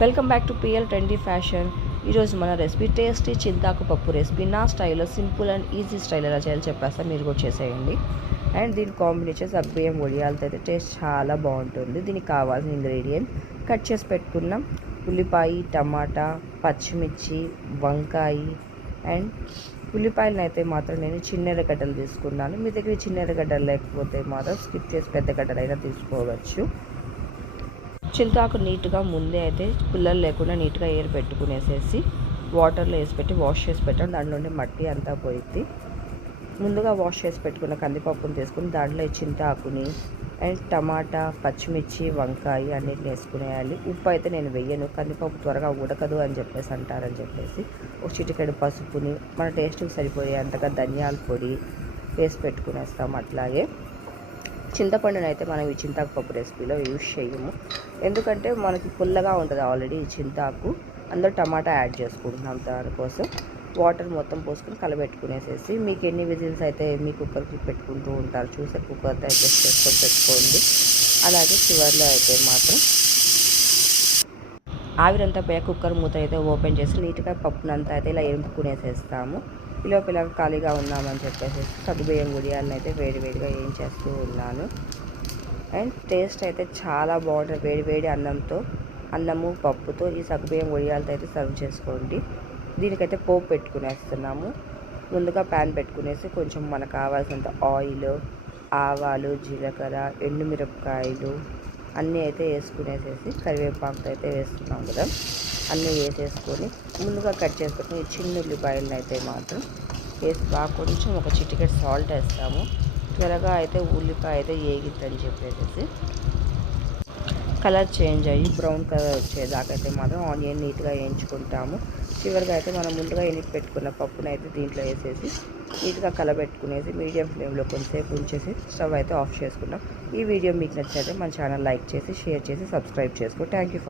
Welcome back to PL trendy fashion. ఈరోజు మన recipe tasty చింతాకు పప్పు రెసిపీ. నా స్టైల్లో సింపుల్ అండ్ ఈజీ స్టైల్ ఎలా చేయాలో చెప్పేస్తా, మీరు కూడా చేసేయండి. అండ్ దీని కాంబినేషన్ సగ్గుబియ్యం వడియాలతో అయితే టేస్ట్ చాలా బాగుంటుంది. దీనికి కావాల్సిన ఇంగ్రీడియంట్ కట్ చేసి పెట్టుకున్నాం ఉల్లిపాయ, టమాటా, పచ్చిమిర్చి, వంకాయ. అండ్ ఉల్లిపాయలను అయితే మాత్రం నేను చిన్న ఎర్రగడ్డలు తీసుకున్నాను. మీ దగ్గర చిన్న ఎర్రగడ్డలు లేకపోతే మాత్రం స్కిప్ చేసి పెద్ద గడ్డలైనా తీసుకోవచ్చు. చింతాకు నీట్గా ముందే అయితే పుల్లలు లేకుండా నీట్గా ఏరు పెట్టుకునేసేసి వాటర్లో వేసి పెట్టి వాష్ చేసి పెట్టాను. దాంట్లో నుండి మట్టి అంతా పోయింది. ముందుగా వాష్ చేసి పెట్టుకున్న కందిపప్పును తీసుకుని దాంట్లో చింతాకుని అండ్ టమాటా, పచ్చిమిర్చి, వంకాయ అన్నిటిని వేసుకునేయాలి. ఉప్పు అయితే నేను వెయ్యను, కందిపప్పు త్వరగా ఉడకదు అని చెప్పేసి అంటారని చెప్పేసి. ఒక చిటికెడు పసుపుని మన టేస్ట్కి సరిపోయేంతగా ధనియాల పొడి వేసి పెట్టుకునేస్తాం. అట్లాగే చింతపండుని అయితే మనం ఈ చింతాకు పప్పు రెసిపీలో యూజ్ చేయము, ఎందుకంటే మనకి పుల్లగా ఉంటుంది ఆల్రెడీ ఈ చింతాకు. అందులో టమాటా యాడ్ చేసుకుంటున్నాం. దానికోసం వాటర్ మొత్తం పోసుకొని కలబెట్టుకునేసేసి మీకు ఎన్ని విజిల్స్ అయితే మీ కుక్కర్కి పెట్టుకుంటూ ఉంటారు చూసే కుక్కర్తో అడ్జస్ట్ చేసుకొని పెట్టుకోండి. అలాగే చివరిలో అయితే మాత్రం ఆవిరంతా పోయా కుక్కర్ మూత అయితే ఓపెన్ చేసి నీట్గా పప్పునంతా అయితే ఇలా ఎంపుకునేసేస్తాము. ఈలోపు ఇలా ఖాళీగా ఉన్నామని చెప్పేసి సగ్గుబియ్యం వడియాలను అయితే వేడివేడిగా ఏం చేస్తూ ఉన్నాను. అండ్ టేస్ట్ అయితే చాలా బాగుంటుంది. వేడివేడి అన్నము పప్పుతో ఈ సగ్గుబియ్యం వడియాలతో అయితే సర్వ్ చేసుకోండి. దీనికైతే పోపు పెట్టుకునేస్తున్నాము. ముందుగా ప్యాన్ పెట్టుకునేసి కొంచెం మనకు కావాల్సినంత ఆయిల్, ఆవాలు, జీలకర్ర, ఎండుమిరపకాయలు అన్నీ అయితే వేసుకునేసేసి కరివేపాకుతో అయితే వేస్తున్నాం కదా, అన్నీ వేసేసుకొని ముందుగా కట్ చేసుకొని ఈ చిన్న ఉల్లిపాయలను అయితే మాత్రం వేసి బాగా కొంచెం ఒక చిటికెట్ సాల్ట్ వేస్తాము. త్వరగా అయితే ఉల్లిపాయ అయితే ఏగిద్దని చెప్పేసి కలర్ చేంజ్ అయ్యి బ్రౌన్ కలర్ వచ్చేదాకా అయితే మాత్రం ఆనియన్ నీట్గా వేయించుకుంటాము. చివరిగా అయితే మనం ముందుగా ఎనిపి పెట్టుకున్న పప్పును అయితే దీంట్లో వేసేసి నీట్గా కలబెట్టుకునేసి మీడియం ఫ్లేమ్లో కొంచెంసేపు ఉంచేసి స్టవ్ అయితే ఆఫ్ చేసుకుంటాం. ఈ వీడియో మీకు నచ్చితే మన ఛానల్ లైక్ చేసి షేర్ చేసి సబ్స్క్రైబ్ చేసుకో. Thank you.